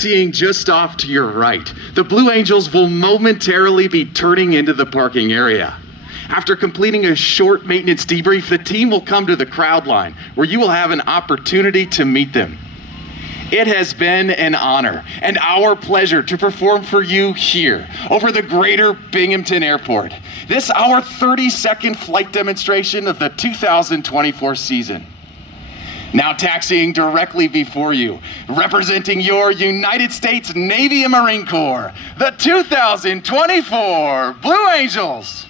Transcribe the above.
taxiing just off to your right, the Blue Angels will momentarily be turning into the parking area. After completing a short maintenance debrief, the team will come to the crowd line, where you will have an opportunity to meet them. It has been an honor and our pleasure to perform for you here over the Greater Binghamton Airport. This our 30-second flight demonstration of the 2024 season. Now taxiing directly before you, representing your United States Navy and Marine Corps, the 2024 Blue Angels.